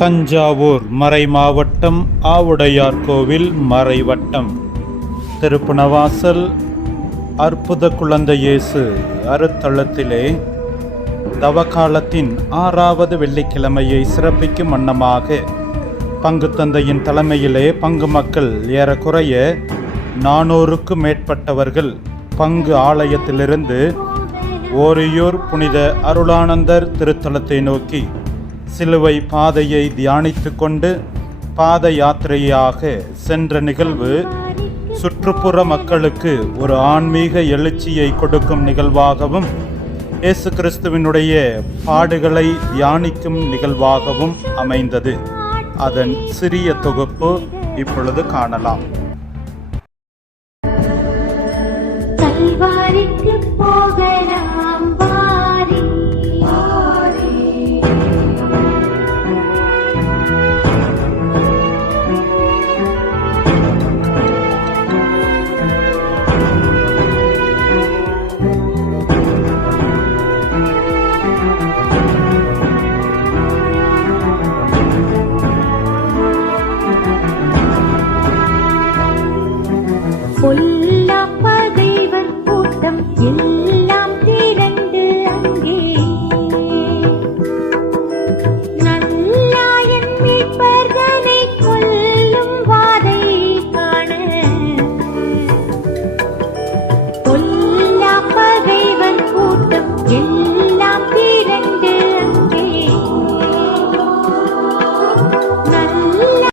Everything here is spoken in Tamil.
தஞ்சாவூர் மறைமாவட்டம் ஆவுடையார் கோவில் மறைவட்டம் திருப்புணவாசல் அற்புத குழந்தை இயேசு அருத்தளத்திலே தவக்காலத்தின் 6வது வெள்ளிக்கிழமையை சிறப்பிக்கும் வண்ணமாக பங்கு தந்தையின் தலைமையிலே பங்கு மக்கள் ஏறக்குறைய 400க்கும் மேற்பட்டவர்கள் பங்கு ஆலயத்திலிருந்து ஓரியூர் புனித அருளானந்தர் திருத்தலத்தை நோக்கி சிலுவை பாதையை தியானித்து கொண்டு பாத யாத்திரையாக சென்ற நிகழ்வு சுற்றுப்புற மக்களுக்கு ஒரு ஆன்மீக எழுச்சியை கொடுக்கும் நிகழ்வாகவும் இயேசு கிறிஸ்துவினுடைய பாடுகளை தியானிக்கும் நிகழ்வாகவும் அமைந்தது. அதன் சிறிய தொகுப்பு இப்பொழுது காணலாம். கல்வாரிக்கு போகலாம்.